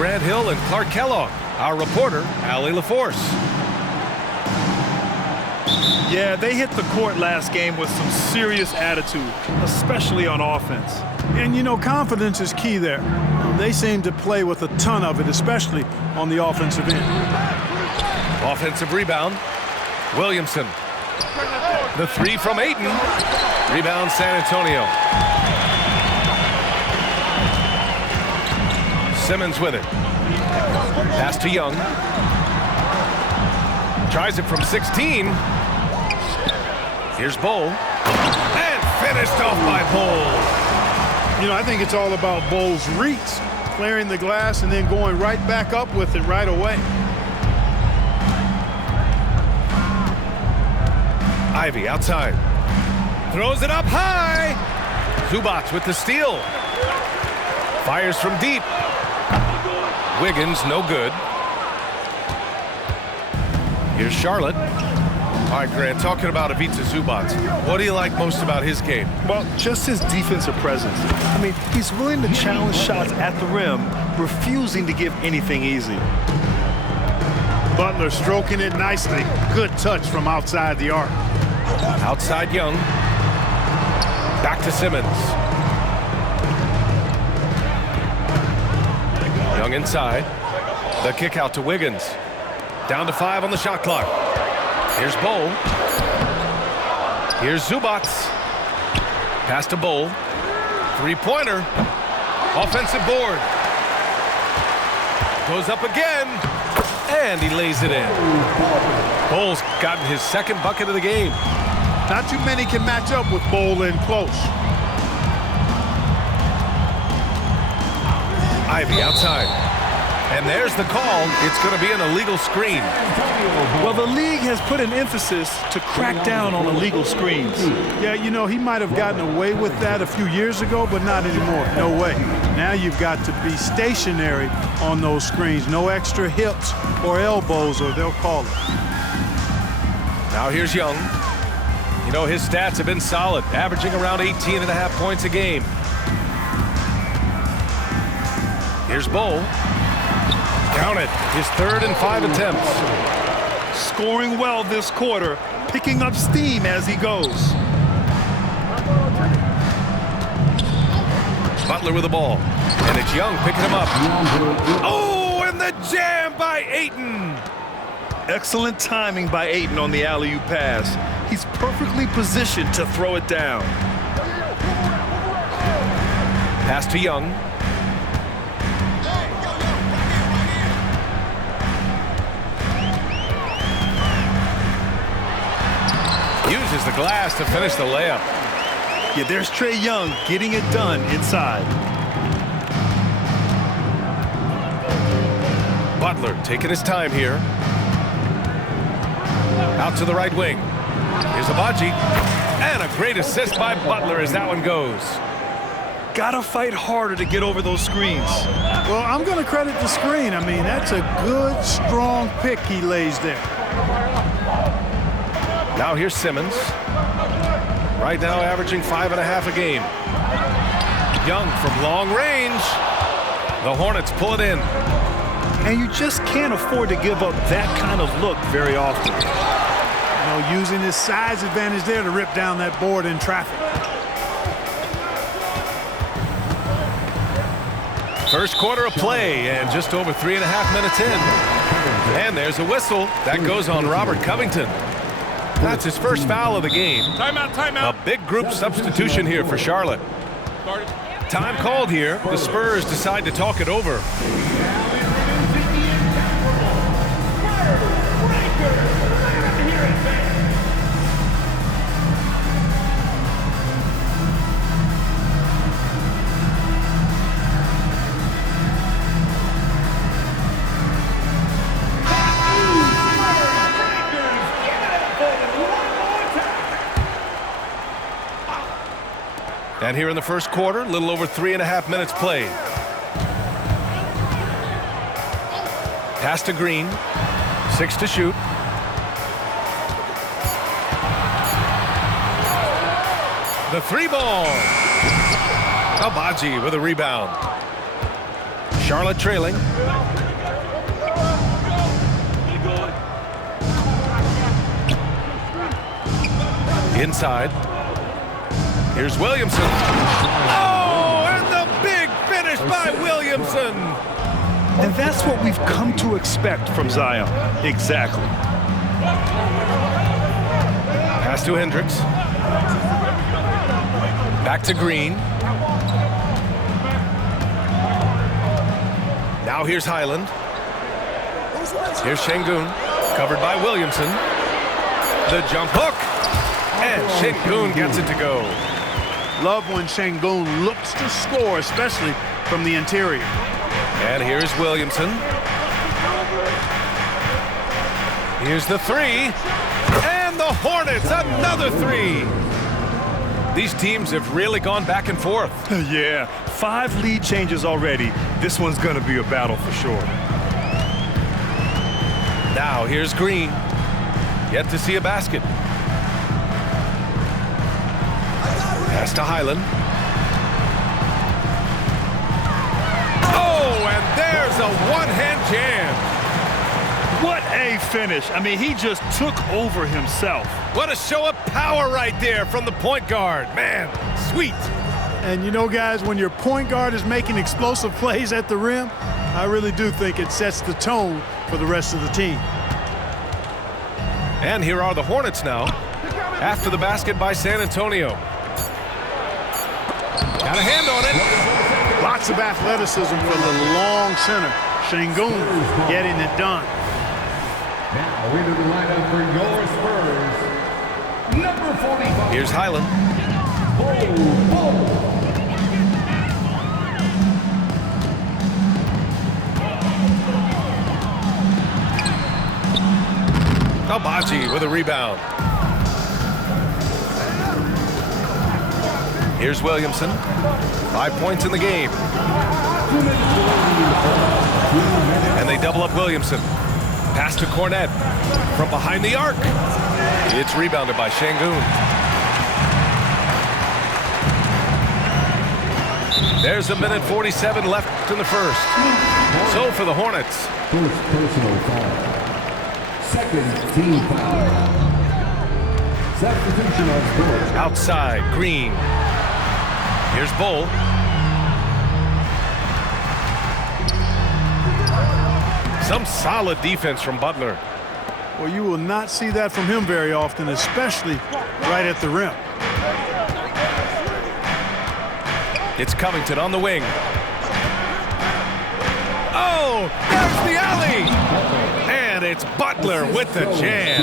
Grant Hill and Clark Kellogg. Our reporter, Allie LaForce. Yeah, they hit the court last game with some serious attitude, especially on offense. And, you know, confidence is key there. They seem to play with a ton of it, especially on the offensive end. Offensive rebound. Williamson. The three from Ayton. Rebound San Antonio. Simmons with it. Pass to Young. Tries it from 16. Here's Bull. And finished off by Bull. You know, I think it's all about Bull's reach, clearing the glass and then going right back up with it right away. Ivy outside. Throws it up high. Zubac with the steal. Fires from deep. Wiggins, no good. Here's Charlotte. All right, Grant, talking about Ivica Zubac, what do you like most about his game? Well, just his defensive presence. I mean, he's willing to challenge shots at the rim, refusing to give anything easy. Butler stroking it nicely. Good touch from outside the arc. Outside Young. Back to Simmons. Young inside. The kick out to Wiggins. Down to 5 on the shot clock. Here's Bull. Here's Zubac. Pass to Bull. Three-pointer. Offensive board. Goes up again. And he lays it in. Bull's gotten his second bucket of the game. Not too many can match up with Bull in close. Ivy outside. And there's the call. It's going to be an illegal screen. Well, the league has put an emphasis to crack down on illegal screens. Yeah, you know, he might have gotten away with that a few years ago, but not anymore. No way. Now you've got to be stationary on those screens. No extra hips or elbows, or they'll call it. Now here's Young. You know, his stats have been solid, averaging around 18.5 points a game. Here's Bull. Count it. His third and 5 attempts. Scoring well this quarter, picking up steam as he goes. Butler with the ball. And it's Young picking him up. Oh, and the jam by Ayton. Excellent timing by Ayton on the alley-oop pass. He's perfectly positioned to throw it down. Pass to Young. Uses the glass to finish the layup. Yeah, there's Trae Young getting it done inside. Butler taking his time here. Out to the right wing. Here's Abaji. And a great assist by Butler as that one goes. Gotta fight harder to get over those screens. Well, I'm going to credit the screen. I mean, that's a good, strong pick he lays there. Now here's Simmons. Right now averaging 5.5 a game. Young from long range. The Hornets pull it in. And you just can't afford to give up that kind of look very often. You know, using his size advantage there to rip down that board in traffic. First quarter of play and just over 3.5 minutes in. And there's a whistle. That goes on Robert Covington. That's his first foul of the game. Timeout, timeout. A big group substitution here for Charlotte. Time called here. The Spurs decide to talk it over. And here in the first quarter, a little over 3.5 minutes played. Pass to Green. 6 to shoot. The 3 ball. Abaji with a rebound. Charlotte trailing. Inside. Here's Williamson. Oh, and the big finish by Williamson. And that's what we've come to expect from Zion. Exactly. Pass to Hendricks. Back to Green. Now here's Highland. Here's Şengün. Covered by Williamson. The jump hook. And Şengün gets it to go. Love when Şengün looks to score, especially from the interior. And here's Williamson. Here's the three. And the Hornets, another three. These teams have really gone back and forth. Yeah, 5 lead changes already. This one's going to be a battle for sure. Now here's Green. Yet to see a basket. Pass to Highland. Oh, and there's a one-hand jam. What a finish. I mean, he just took over himself. What a show of power right there from the point guard. Man, sweet. And you know, guys, when your point guard is making explosive plays at the rim, I really do think it sets the tone for the rest of the team. And here are the Hornets now, after the basket by San Antonio. Got a hand on it. Lots of athleticism from the long center. Şengün getting it done. Now into the lineup for your Spurs, number 45. Here's Highland. Albaji with a rebound. Here's Williamson. 5 points in the game. And they double up Williamson. Pass to Cornet from behind the arc. It's rebounded by Şengün. There's 1:47 left in the first. So for the Hornets. First personal foul. Second team foul. Substitution on court. Outside, Green. Here's Bull. Some solid defense from Butler. Well, you will not see that from him very often, especially right at the rim. It's Covington on the wing. Oh, there's the alley! And it's Butler with the jam.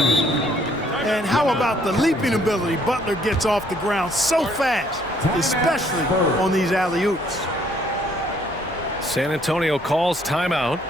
And how about the leaping ability? Butler gets off the ground so fast, especially on these alley-oops. San Antonio calls timeout.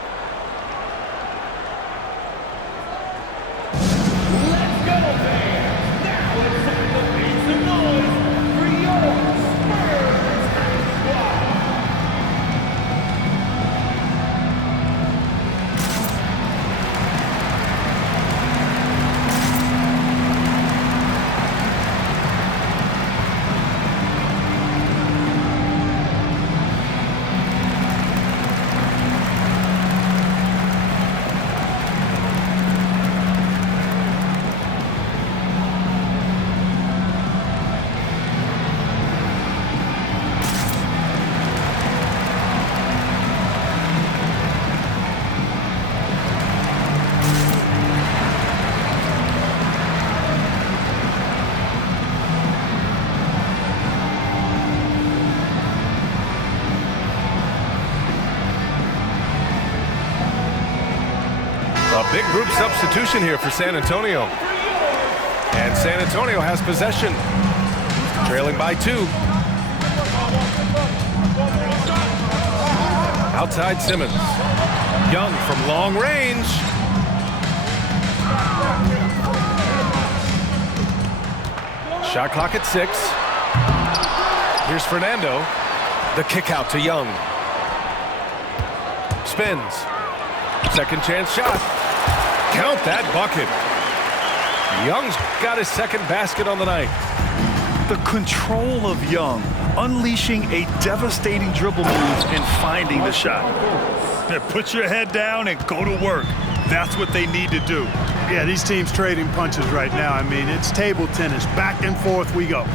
A big group substitution here for San Antonio. And San Antonio has possession, trailing by 2. Outside Simmons. Young from long range. Shot clock at 6. Here's Fernando. The kick out to Young. Spins. Second chance shot. Count that bucket. Young's got his second basket on the night. The control of Young, unleashing a devastating dribble move and finding the shot. Yeah, put your head down and go to work. That's what they need to do. Yeah, these teams trading punches right now. I mean, it's table tennis. Back and forth we go.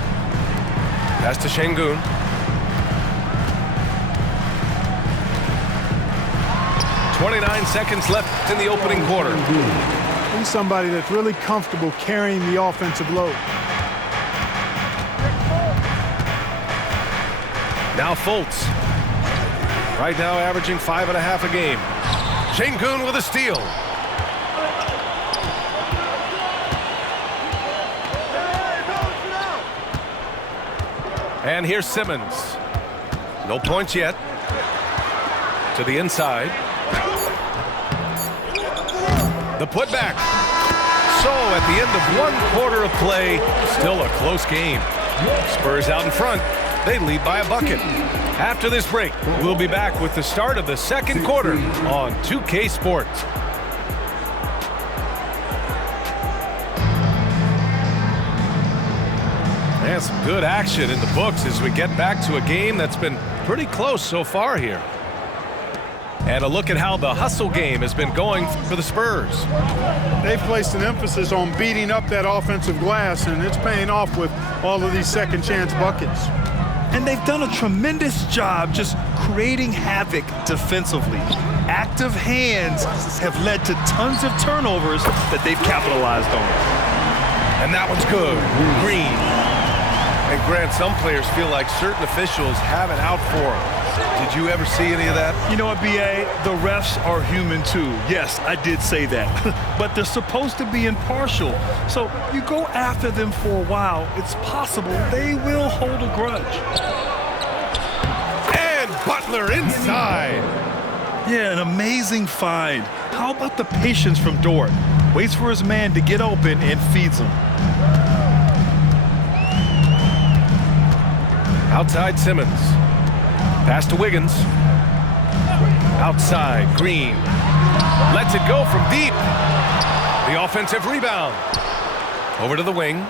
Pass to Şengün. .29 seconds left in the opening quarter. He's somebody that's really comfortable carrying the offensive load. Now Fultz. Right now averaging 5.5 a game. Şengün with a steal. And here's Simmons. No points yet. To the inside. The putback. So at the end of 1 quarter of play, still a close game. Spurs out in front. They lead by a bucket. After this break, we'll be back with the start of the second quarter on 2K Sports. And some good action in the books as we get back to a game that's been pretty close so far here. And a look at how the hustle game has been going for the Spurs. They've placed an emphasis on beating up that offensive glass, and it's paying off with all of these second chance buckets. And they've done a tremendous job just creating havoc defensively. Active hands have led to tons of turnovers that they've capitalized on. And that one's good. Green. And Grant, some players feel like certain officials have it out for them. Did you ever see any of that? You know what, B.A.? The refs are human too. Yes, I did say that. But they're supposed to be impartial. So you go after them for a while, it's possible they will hold a grudge. And Butler inside. Yeah, an amazing find. How about the patience from Dort? Waits for his man to get open and feeds him. Outside Simmons. Pass to Wiggins. Outside, Green. Lets it go from deep. The offensive rebound. Over to the wing.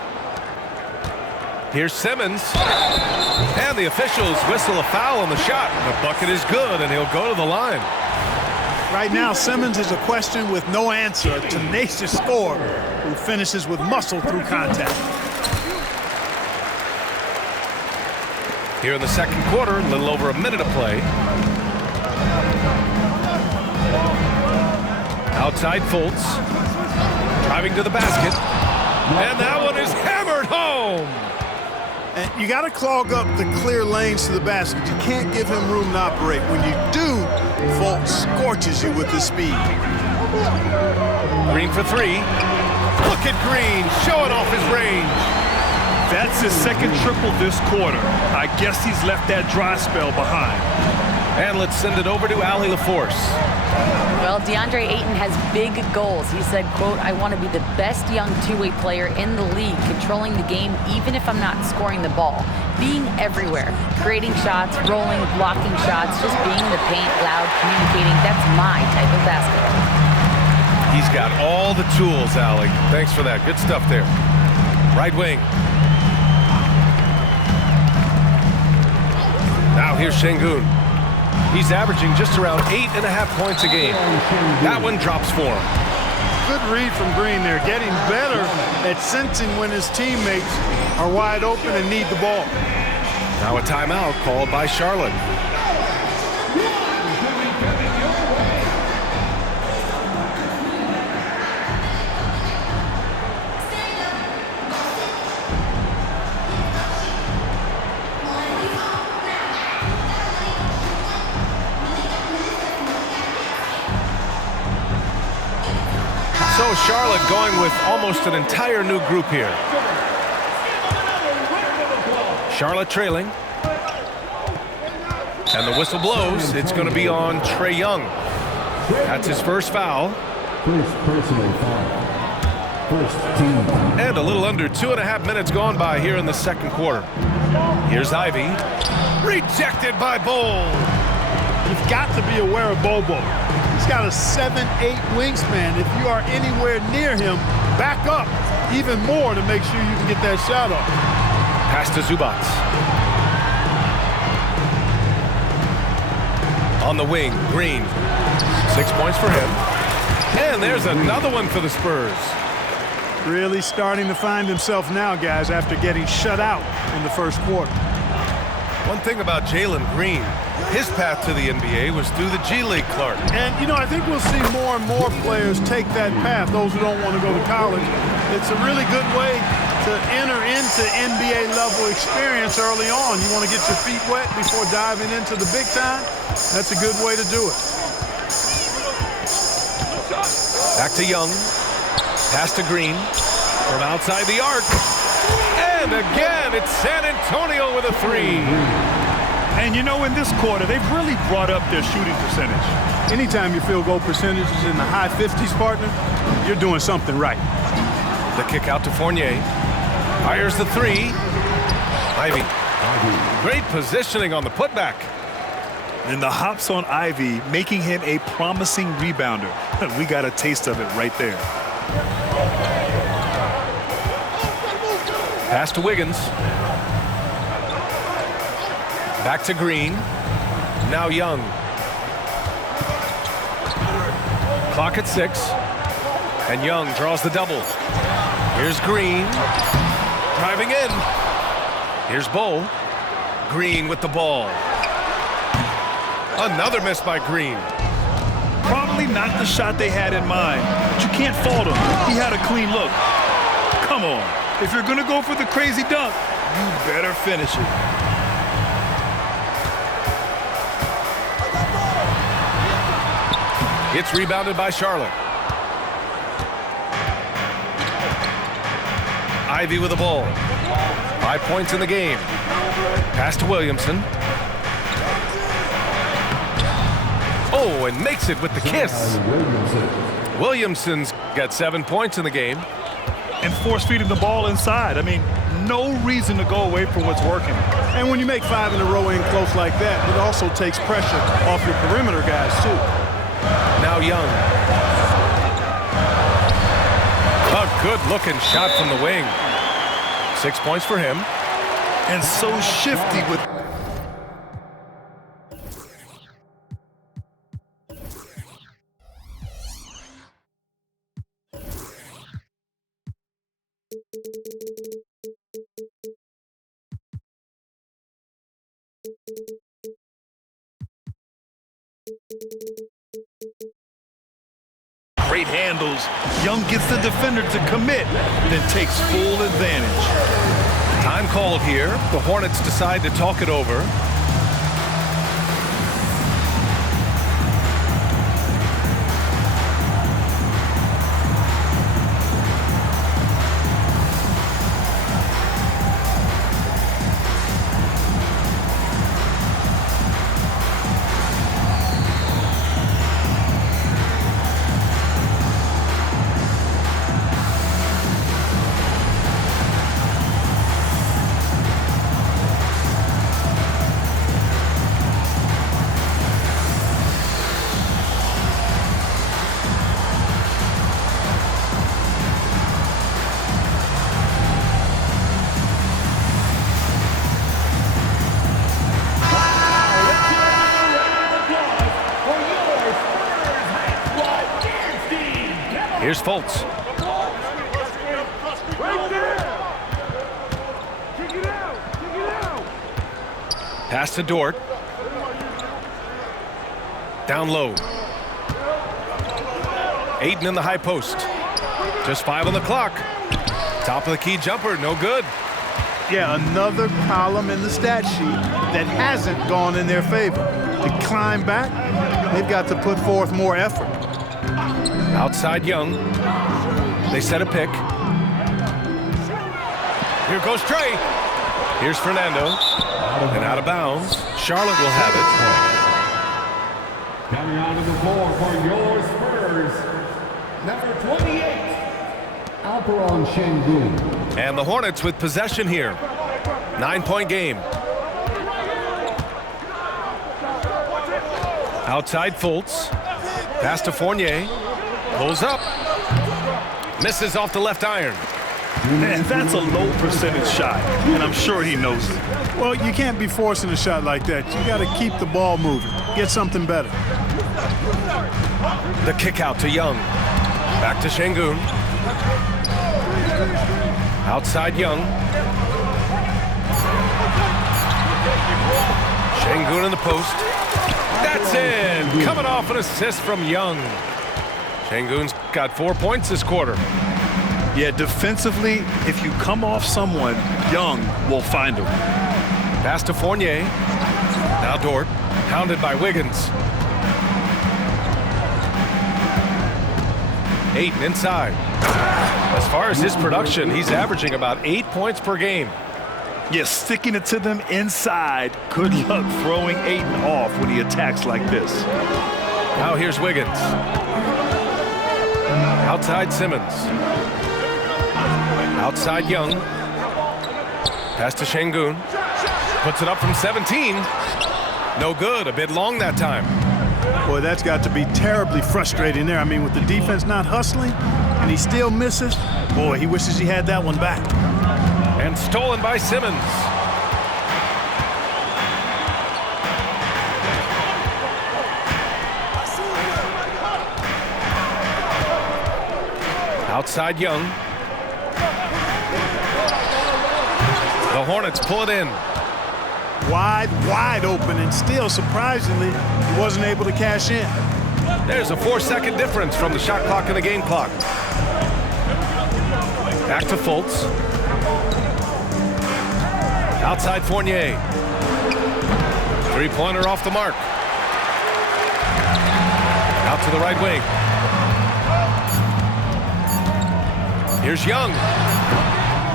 Here's Simmons. And the officials whistle a foul on the shot. The bucket is good, and he'll go to the line. Right now, Simmons is a question with no answer. A tenacious scorer who finishes with muscle through contact. Here in the second quarter, a little over a minute of play. Outside Fultz. Driving to the basket. And that one is hammered home. And you got to clog up the clear lanes to the basket. You can't give him room to operate. When you do, Fultz scorches you with his speed. Green for three. Look at Green showing off his range. That's his second triple this quarter. I guess he's left that dry spell behind. And let's send it over to Allie LaForce. Well, DeAndre Ayton has big goals. He said, quote, "I want to be the best young two-way player in the league, controlling the game even if I'm not scoring the ball. Being everywhere, creating shots, rolling, blocking shots, just being in the paint, loud, communicating. That's my type of basketball." He's got all the tools, Allie. Thanks for that. Good stuff there. Right wing. Now here's Şengün. He's averaging just around 8.5 points a game. That one drops for him. Good read from Green there, getting better at sensing when his teammates are wide open and need the ball. Now a timeout called by Charlotte. So Charlotte going with almost an entire new group here. Charlotte trailing. And the whistle blows. It's going to be on Trae Young. That's his first foul. First personal foul. First team foul. And a little under 2.5 minutes gone by here in the second quarter. Here's Ivy. Rejected by Bol. You've got to be aware of Bobo. He's got a 7'8" wingspan. If you are anywhere near him, back up even more to make sure you can get that shot off. Pass to Zubac. On the wing, Green. 6 points for him. And there's another one for the Spurs. Really starting to find himself now, guys, after getting shut out in the first quarter. One thing about Jalen Green, his path to the NBA was through the G League, Clark. And, you know, I think we'll see more and more players take that path, those who don't want to go to college. It's a really good way to enter into NBA level experience early on. You want to get your feet wet before diving into the big time? That's a good way to do it. Back to Young. Pass to Green from outside the arc. And again, it's San Antonio with a three. And you know, in this quarter, they've really brought up their shooting percentage. Anytime your field goal percentage is in the high 50s, partner, you're doing something right. The kick out to Fournier. Fires the three. Ivy. Great positioning on the putback. And the hops on Ivy, making him a promising rebounder. We got a taste of it right there. Pass to Wiggins. Back to Green. Now Young. Clock at 6. And Young draws the double. Here's Green. Driving in. Here's Bull. Green with the ball. Another miss by Green. Probably not the shot they had in mind, but you can't fault him. He had a clean look. Come on. If you're going to go for the crazy dunk, you better finish it. It's rebounded by Charlotte. Ivy with the ball. 5 points in the game. Pass to Williamson. Oh, and makes it with the kiss. Williamson's got 7 points in the game. And force feeding the ball inside. I mean, no reason to go away from what's working. And when you make 5 in a row in close like that, it also takes pressure off your perimeter guys, too. Now Young. A good-looking shot from the wing. 6 points for him. And so shifty with... Great handles. Young gets the defender to commit, then takes full advantage. Time called here. The Hornets decide to talk it over. Here's Fultz. Pass to Dort. Down low. Ayton in the high post. Just 5 on the clock. Top of the key jumper, no good. Yeah, another column in the stat sheet that hasn't gone in their favor. To climb back, they've got to put forth more effort. Outside Young. They set a pick. Here goes Trey. Here's Fernando. And out of bounds. Charlotte will have it. Coming onto the floor for your Spurs, number 28, Alperon Şengün. And the Hornets with possession here. 9-point game. Outside Fultz. Pass to Fournier. Pulls up. Misses off the left iron. And that's a low percentage shot, and I'm sure he knows it. Well, you can't be forcing a shot like that. You got to keep the ball moving. Get something better. The kick out to Young. Back to Şengün. Outside Young. Şengün in the post. That's in. Coming off an assist from Young. Şengün's got 4 points this quarter. Yeah, defensively, if you come off someone, Young will find him. Pass to Fournier. Now Dort, hounded by Wiggins. Ayton inside. As far as his production, he's averaging about 8 points per game. Yeah, sticking it to them inside. Good luck throwing Ayton off when he attacks like this. Now here's Wiggins. Outside Simmons. Outside Young. Pass to Şengün. Puts it up from 17. No good. A bit long that time. Boy, that's got to be terribly frustrating there. I mean, with the defense not hustling and he still misses, boy, he wishes he had that one back. And stolen by Simmons. Outside Young. The Hornets pull it in. Wide open, and still, surprisingly, he wasn't able to cash in. There's a 4-second difference from the shot clock and the game clock. Back to Fultz. Outside Fournier. Three-pointer off the mark. Out to the right wing. Here's Young.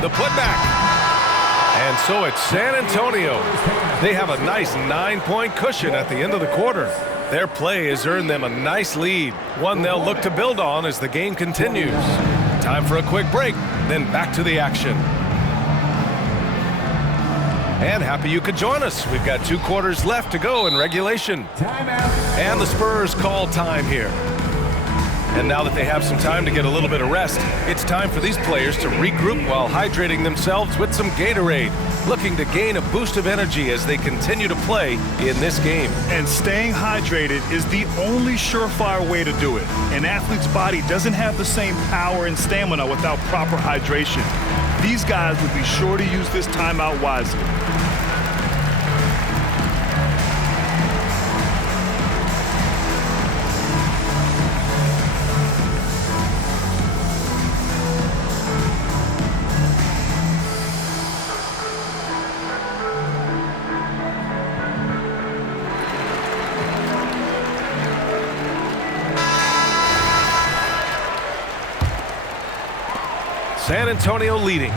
The putback. And so it's San Antonio. They have a nice 9-point cushion at the end of the quarter. Their play has earned them a nice lead, one they'll look to build on as the game continues. Time for a quick break, then back to the action. And happy you could join us. We've got 2 quarters left to go in regulation. And the Spurs call time here. And now that they have some time to get a little bit of rest, it's time for these players to regroup while hydrating themselves with some Gatorade, looking to gain a boost of energy as they continue to play in this game. And staying hydrated is the only surefire way to do it. An athlete's body doesn't have the same power and stamina without proper hydration. These guys will be sure to use this timeout wisely. San Antonio leading.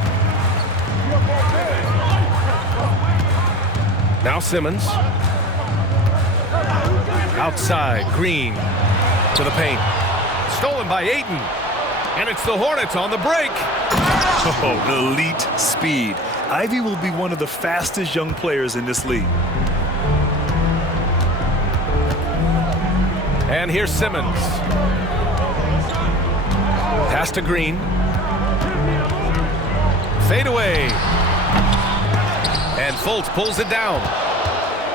Now Simmons. Outside, Green to the paint. Stolen by Ayton. And it's the Hornets on the break. Oh, elite speed. Ivy will be one of the fastest young players in this league. And here's Simmons. Pass to Green. Fade away. And Fultz pulls it down.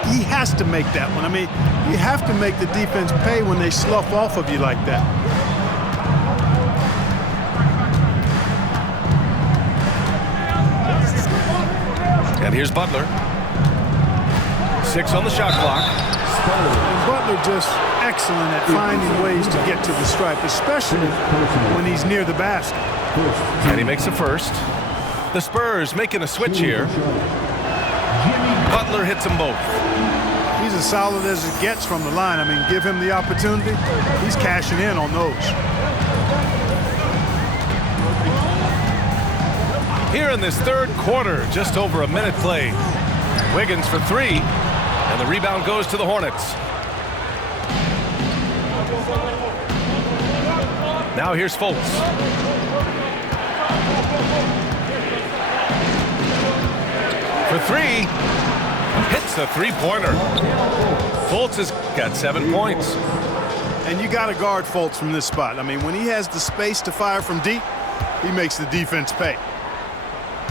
He has to make that one. I mean, you have to make the defense pay when they slough off of you like that. And here's Butler. 6 on the shot clock. Butler just excellent at finding ways to get to the stripe, especially when he's near the basket. And he makes a first. The Spurs making a switch here. Butler hits them both. He's as solid as it gets from the line. I mean, give him the opportunity. He's cashing in on those. Here in this third quarter, just over a minute played. Wiggins for 3, and the rebound goes to the Hornets. Now here's Fultz. For 3, hits the three-pointer. Fultz has got 7 points. And you got to guard Fultz from this spot. I mean, when he has the space to fire from deep, he makes the defense pay.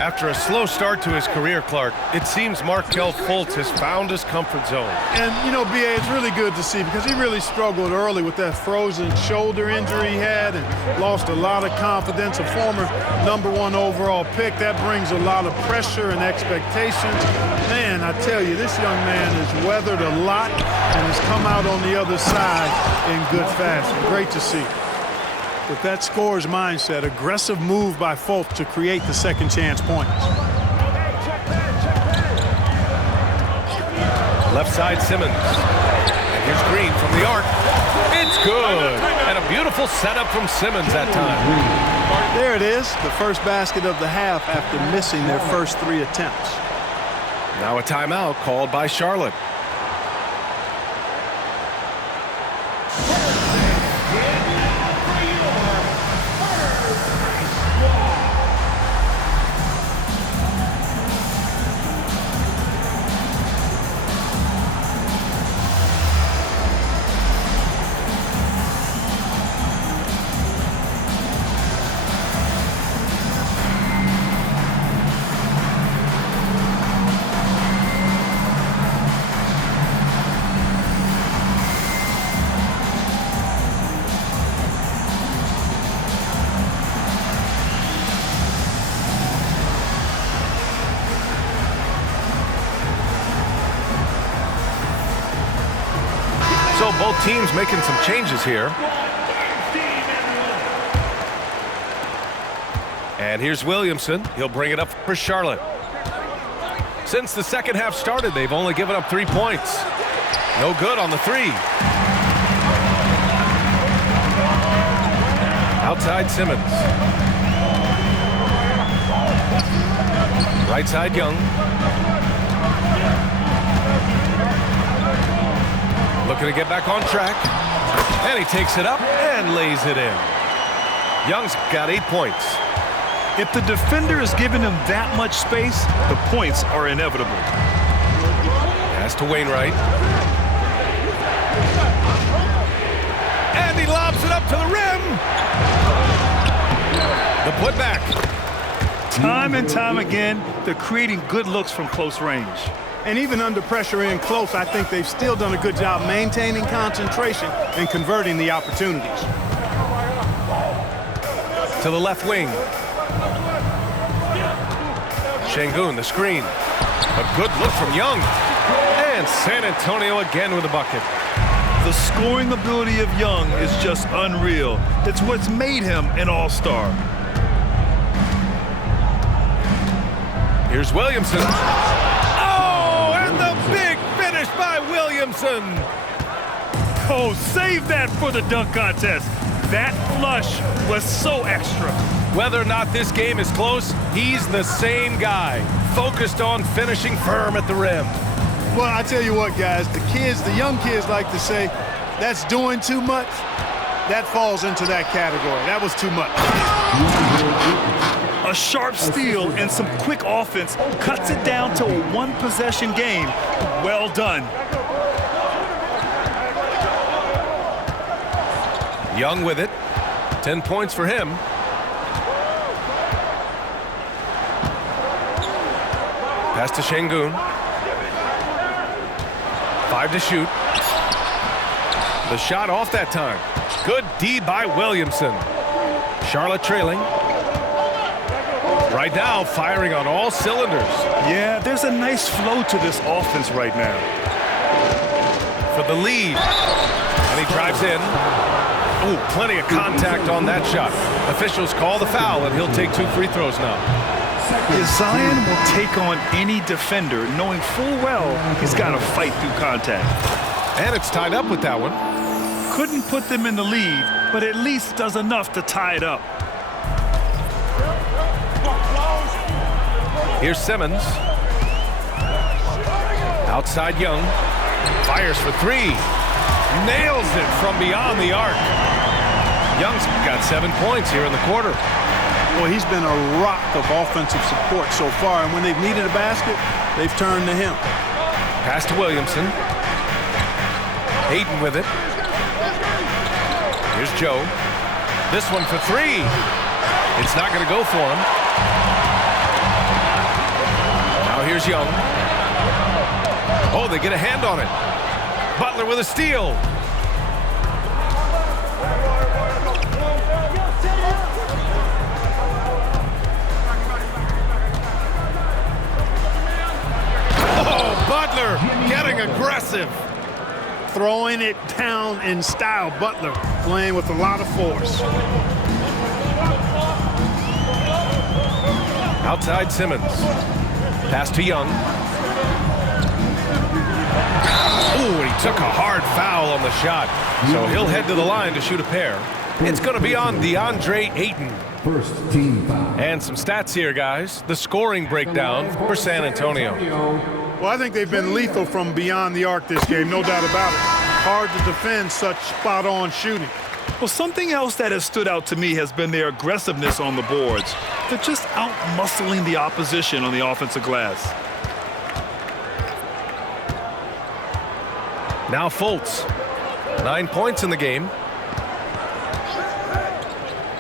After a slow start to his career, Clark, it seems Markelle Fultz has found his comfort zone. And, you know, B.A., it's really good to see because he really struggled early with that frozen shoulder injury he had and lost a lot of confidence. A former #1 overall pick, that brings a lot of pressure and expectations. Man, I tell you, this young man has weathered a lot and has come out on the other side in good fashion. Great to see. With that scorer's mindset, aggressive move by Fultz to create the second chance points. Left side Simmons. And here's Green from the arc. It's good. And a beautiful setup from Simmons that time. There it is, the first basket of the half after missing their first 3 attempts. Now a timeout called by Charlotte. So both teams making some changes here. And here's Williamson. He'll bring it up for Charlotte. Since the second half started, they've only given up 3 points. No good on the 3. Outside Simmons. Right side Young. Looking to get back on track. And he takes it up and lays it in. Young's got 8 points. If the defender is giving him that much space, the points are inevitable. Pass to Wainwright. And he lobs it up to the rim. The putback. Time and time again, they're creating good looks from close range. And even under pressure in close, I think they've still done a good job maintaining concentration and converting the opportunities. To the left wing. Şengün, the screen. A good look from Young. And San Antonio again with a bucket. The scoring ability of Young is just unreal. It's what's made him an all-star. Here's Williamson. Oh, and the big finish by Williamson. Oh, save that for the dunk contest. That flush was so extra. Whether or not this game is close, he's the same guy, focused on finishing firm at the rim. Well, I tell you what, guys, the young kids like to say, that's doing too much. That falls into that category. That was too much. A sharp steal and some quick offense cuts it down to a one-possession game. Well done. Young with it. 10 points for him. Pass to Şengün. 5 to shoot. The shot off that time. Good D by Williamson. Charlotte trailing. Right now, firing on all cylinders. Yeah, there's a nice flow to this offense right now. For the lead. And he drives in. Ooh, plenty of contact on that shot. Officials call the foul, and he'll take 2 free throws now. Zion will take on any defender, knowing full well he's got to fight through contact. And it's tied up with that one. Couldn't put them in the lead, but at least does enough to tie it up. Here's Simmons. Outside Young. Fires for 3. Nails it from beyond the arc. Young's got 7 points here in the quarter. Well, he's been a rock of offensive support so far, and when they've needed a basket, they've turned to him. Pass to Williamson. Hayden with it. Here's Joe. This one for 3. It's not going to go for him. Now here's Young. Oh, they get a hand on it. Butler with a steal. Oh, Butler getting aggressive. Throwing it down in style. Butler playing with a lot of force. Outside Simmons. Pass to Young. Ooh, he took a hard foul on the shot. So he'll head to the line to shoot a pair. It's going to be on DeAndre Ayton. First team foul. And some stats here, guys. The scoring breakdown for San Antonio. Well, I think they've been lethal from beyond the arc this game, no doubt about it. Hard to defend such spot-on shooting. Well, something else that has stood out to me has been their aggressiveness on the boards. They're just out-muscling the opposition on the offensive glass. Now Fultz. 9 points in the game.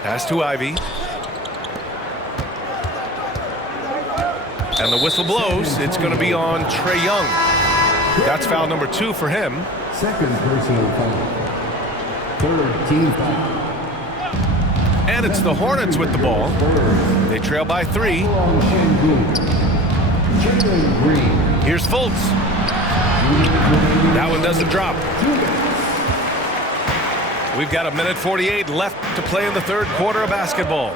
Pass to Ivy. And the whistle blows. It's going to be on Trae Young. That's foul number 2 for him. Second personal foul. Third team foul. And it's the Hornets with the ball. They trail by 3. Here's Fultz. That one doesn't drop. We've got 1:48 left to play in the third quarter of basketball.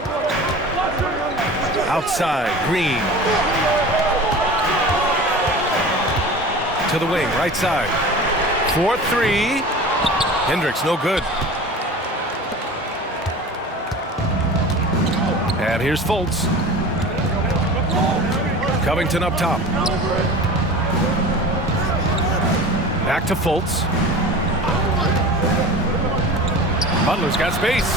Outside, Green. To the wing, right side. 4-3. Hendricks, no good. And here's Fultz. Covington up top. Back to Fultz. Butler's got space.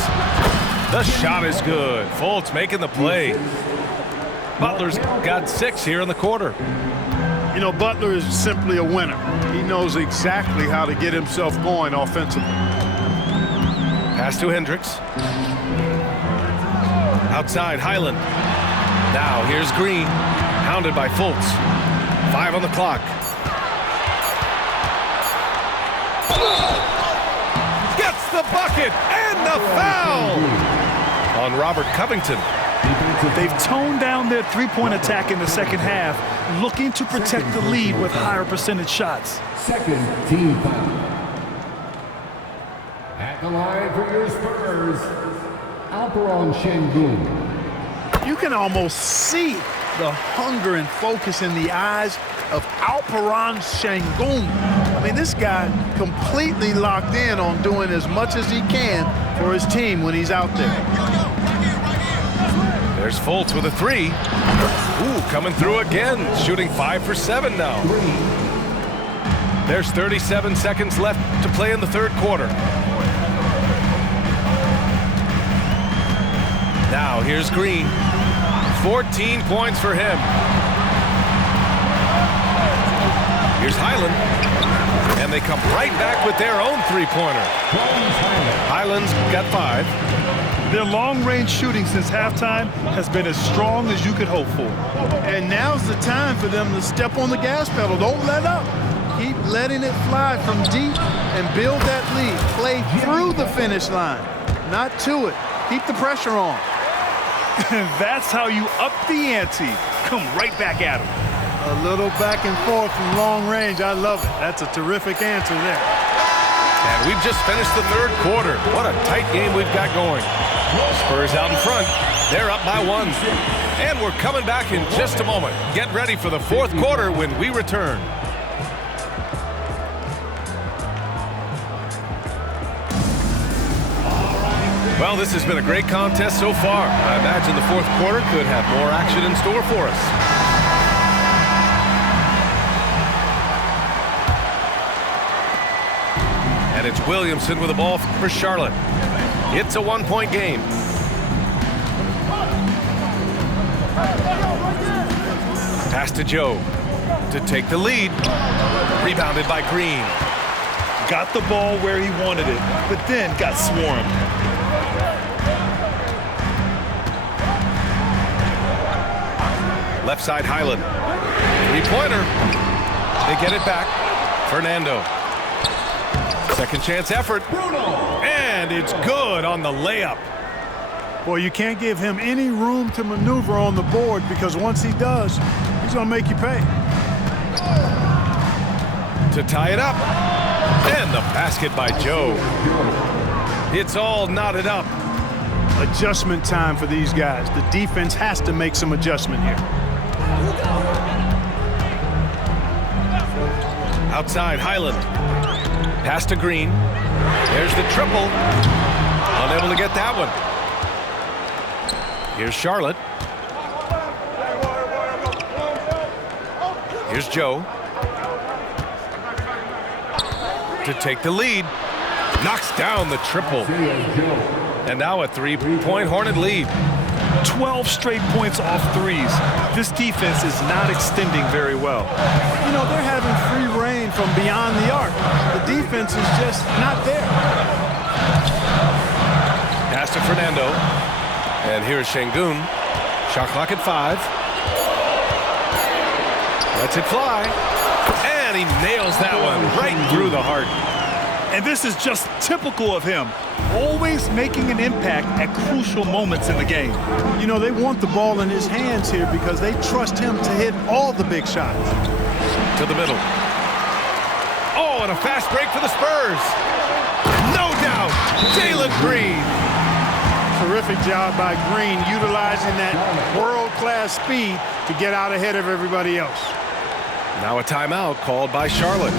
The shot is good. Fultz making the play. Butler's got 6 here in the quarter. You know, Butler is simply a winner. He knows exactly how to get himself going offensively. Pass to Hendricks. Outside, Highland. Now here's Green. Hounded by Fultz. 5 on the clock. Gets the bucket and the foul on Robert Covington. They've toned down their three-point attack in the second half, looking to protect the lead with higher percentage shots. Second team foul. At the line for your Spurs, Alperon Şengün. You can almost see the hunger and focus in the eyes of Alperon Şengün. I mean, this guy completely locked in on doing as much as he can for his team when he's out there. There's Fultz with a 3. Ooh, coming through again, shooting 5 for 7 now. There's 37 seconds left to play in the third quarter. Now here's Green. 14 points for him. Here's Highland. And they come right back with their own three-pointer. Highland's got 5. Their long-range shooting since halftime has been as strong as you could hope for. And now's the time for them to step on the gas pedal. Don't let up. Keep letting it fly from deep and build that lead. Play through the finish line, not to it. Keep the pressure on. That's how you up the ante. Come right back at them. A little back and forth from long range. I love it. That's a terrific answer there. And we've just finished the third quarter. What a tight game we've got going. Spurs out in front. They're up by 1. And we're coming back in just a moment. Get ready for the fourth quarter when we return. Well, this has been a great contest so far. I imagine the fourth quarter could have more action in store for us. And it's Williamson with the ball for Charlotte. It's a 1-point game. Pass to Joe to take the lead. Rebounded by Green. Got the ball where he wanted it, but then got swarmed. Left side, Highland. Three-pointer. They get it back. Fernando. Second chance effort. And it's good on the layup. Boy, you can't give him any room to maneuver on the board because once he does, he's going to make you pay. To tie it up. And the basket by Joe. It's all knotted up. Adjustment time for these guys. The defense has to make some adjustment here. Outside, Highland. Pass to Green. There's the triple. Unable to get that one. Here's Charlotte. Here's Joe. To take the lead. Knocks down the triple. And now a three-point Hornet lead. 12 straight points off threes. This defense is not extending very well. You know, they're having free reign from beyond the arc. The defense is just not there. Pass to Fernando. And here's Şengün. Shot clock at 5. Lets it fly. And he nails that one right through the heart. And this is just typical of him. Always making an impact at crucial moments in the game. You know, they want the ball in his hands here because they trust him to hit all the big shots. To the middle. Oh, and a fast break for the Spurs. No doubt, Jalen Green. Terrific job by Green utilizing that world-class speed to get out ahead of everybody else. Now a timeout called by Charlotte.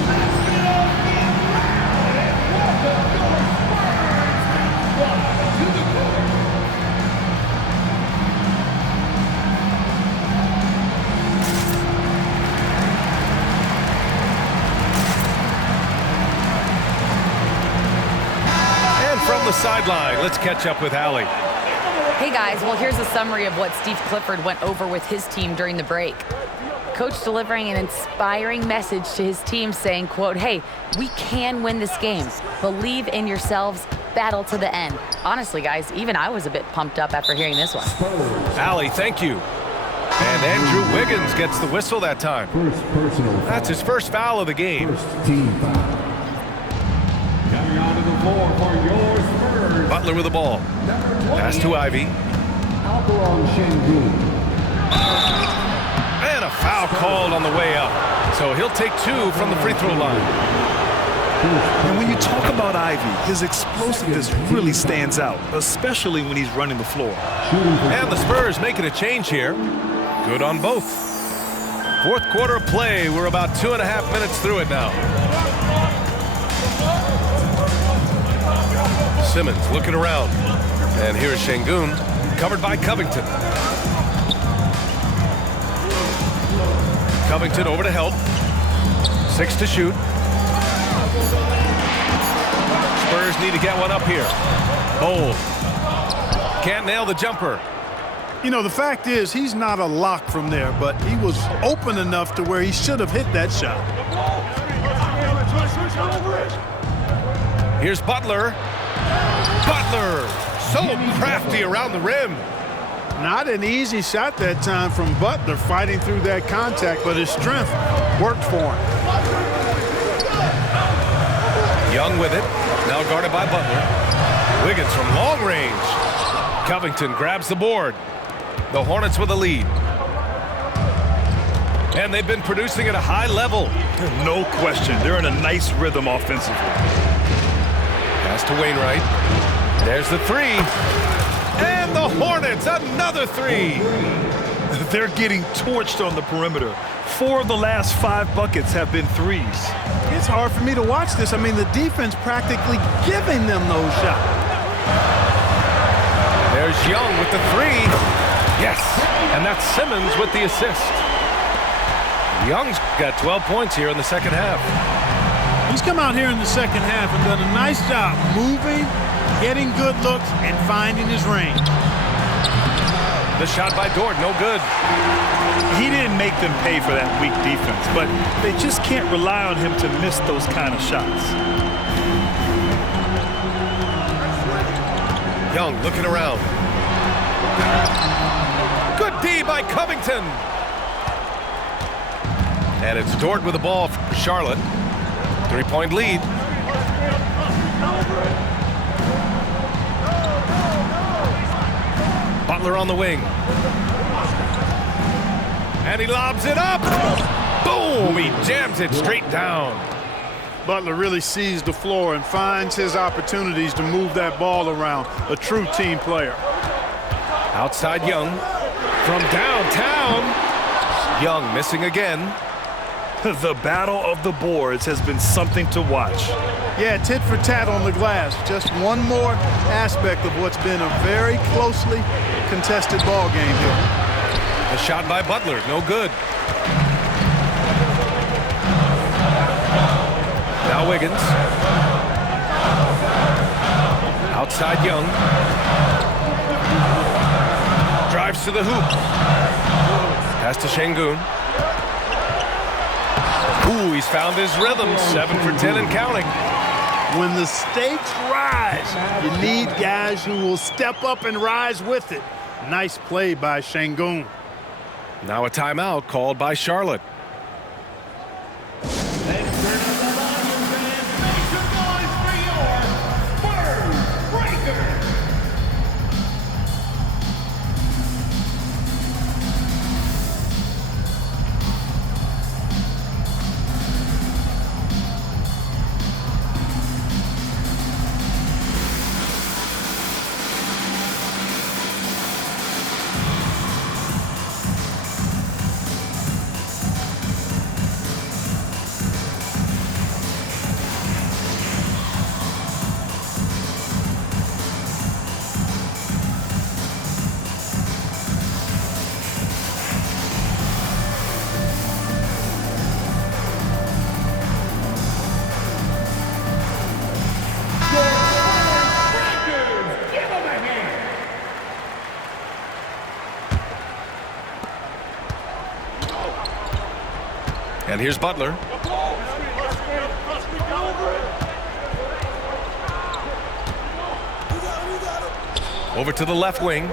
From the sideline, let's catch up with Allie. Hey guys, well here's a summary of what Steve Clifford went over with his team during the break. Coach delivering an inspiring message to his team saying, quote, hey, we can win this game. Believe in yourselves, battle to the end. Honestly, guys, even I was a bit pumped up after hearing this one. Allie, thank you. And Andrew Wiggins gets the whistle that time. That's his first foul of the game. First team foul. Coming onto the floor for your Spurs. Butler with the ball. Pass to Ivy. And a foul called on the way up. So he'll take 2 from the free throw line. And when you talk about Ivy, his explosiveness really stands out, especially when he's running the floor. And the Spurs making a change here. Good on both. Fourth quarter of play. We're about 2.5 minutes through it now. Simmons looking around. And here's Şengün, covered by Covington. Covington over to help. 6 to shoot. Spurs need to get one up here. Bold. Can't nail the jumper. You know, the fact is he's not a lock from there, but he was open enough to where he should have hit that shot. Here's Butler. Butler, so crafty around the rim. Not an easy shot that time from Butler fighting through that contact, but his strength worked for him. Young with it, now guarded by Butler. Wiggins from long range. Covington grabs the board. The Hornets with a lead. And they've been producing at a high level. No question, they're in a nice rhythm offensively. Pass to Wainwright. There's the 3. And the Hornets, another 3. They're getting torched on the perimeter. 4 of the last 5 buckets have been threes. It's hard for me to watch this. I mean, the defense practically giving them those shots. There's Young with the 3. Yes, and that's Simmons with the assist. Young's got 12 points here in the second half. He's come out here in the second half and done a nice job moving, getting good looks, and finding his range. The shot by Dort, no good. He didn't make them pay for that weak defense, but they just can't rely on him to miss those kind of shots. Young looking around. Good D by Covington. And it's Dort with the ball for Charlotte. 3-point lead. Butler on the wing. And he lobs it up. Boom! He jams it straight down. Butler really sees the floor and finds his opportunities to move that ball around. A true team player. Outside Young. From downtown. Young missing again. The battle of the boards has been something to watch. Yeah, tit for tat on the glass. Just one more aspect of what's been a very closely contested ball game here. A shot by Butler, no good. Now Wiggins. Outside Young. Drives to the hoop. Pass to Şengün. Ooh, he's found his rhythm. 7 for 10 and counting. When the stakes rise, you need guys who will step up and rise with it. Nice play by Şengün. Now a timeout called by Charlotte. And here's Butler. Over to the left wing.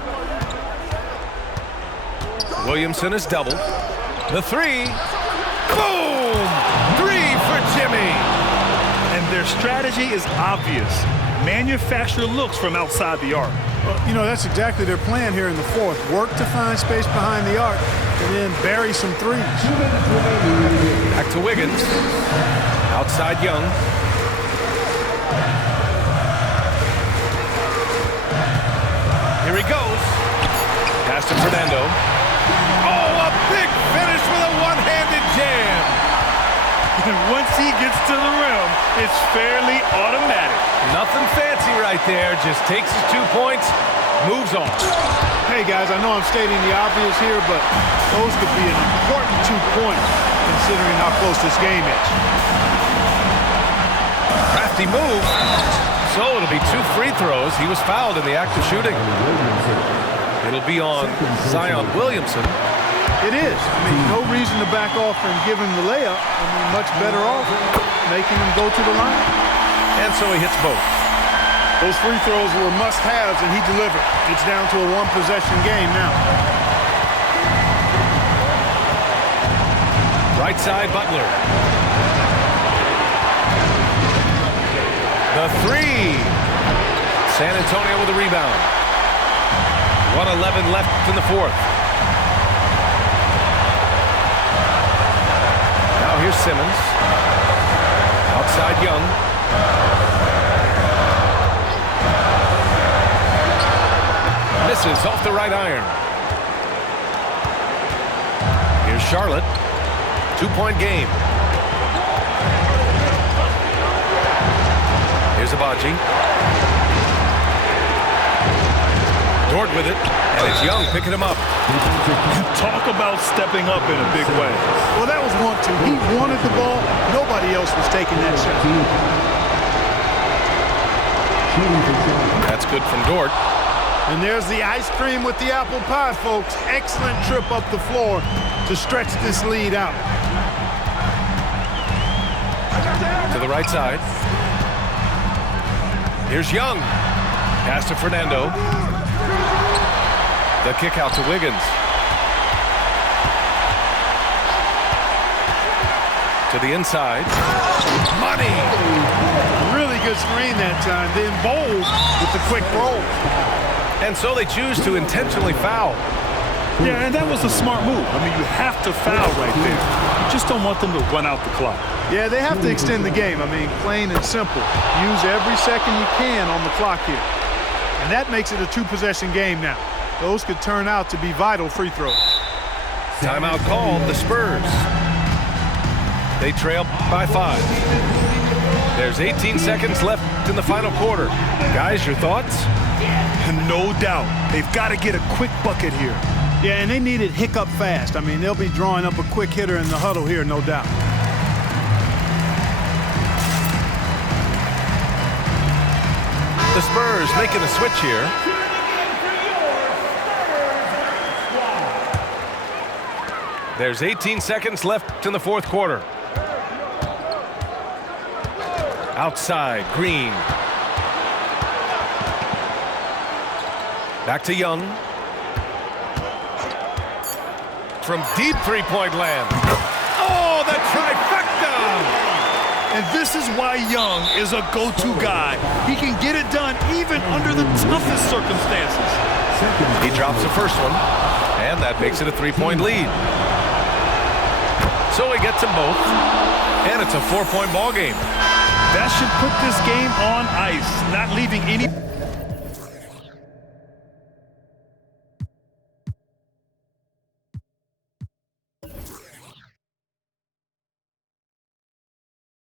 Williamson is doubled. The three. Boom! 3 for Jimmy. And their strategy is obvious. Manufacture looks from outside the arc. Well, you know, that's exactly their plan here in the fourth. Work to find space behind the arc and then bury some threes. Back to Wiggins. Outside Young. Here he goes. Pass to Fernando. Oh, a big finish with a one-handed jam. And once he gets to the rim, it's fairly automatic. Nothing fancy right there. Just takes his 2 points, moves on. Hey, guys, I know I'm stating the obvious here, but those could be an important 2 points considering how close this game is. Crafty move. So it'll be 2 free throws. He was fouled in the act of shooting. It'll be on Zion Williamson. It is. I mean, no reason to back off and give him the layup. I mean, much better off making him go to the line. And so he hits both. Those free throws were must-haves, and he delivered. It's down to a one-possession game now. Right side, Butler. The three. San Antonio with a rebound. 1:11 left in the fourth. Now here's Simmons. Outside Young. Misses off the right iron. Here's Charlotte. 2-point game. Here's Abaji. Dort with it, and it's Young picking him up. Talk about stepping up in a big way. Well, that was want to. He wanted the ball. Nobody else was taking that shot. That's good from Dort. And there's the ice cream with the apple pie, folks. Excellent trip up the floor to stretch this lead out. To the right side. Here's Young. Pass to Fernando. The kick out to Wiggins. To the inside. Money! Really good screen that time. Then bold with the quick roll. And so they choose to intentionally foul. Yeah, and that was a smart move. I mean, you have to foul right there. You just don't want them to run out the clock. Yeah, they have to extend the game. I mean, plain and simple. Use every second you can on the clock here. And that makes it a two-possession game now. Those could turn out to be vital free throws. Timeout called, the Spurs. They trail by 5. There's 18 seconds left in the final quarter. Guys, your thoughts? No doubt. They've got to get a quick bucket here. Yeah, and they need it hiccup fast. I mean, they'll be drawing up a quick hitter in the huddle here, no doubt. The Spurs making a switch here. There's 18 seconds left in the fourth quarter. Outside, Green. Back to Young. From deep three-point land. Oh, the trifecta! And this is why Young is a go-to guy. He can get it done even under the toughest circumstances. He drops the first one, and that makes it a 3-point lead. So he gets them both, and it's a 4-point ball game. That should put this game on ice, not leaving any...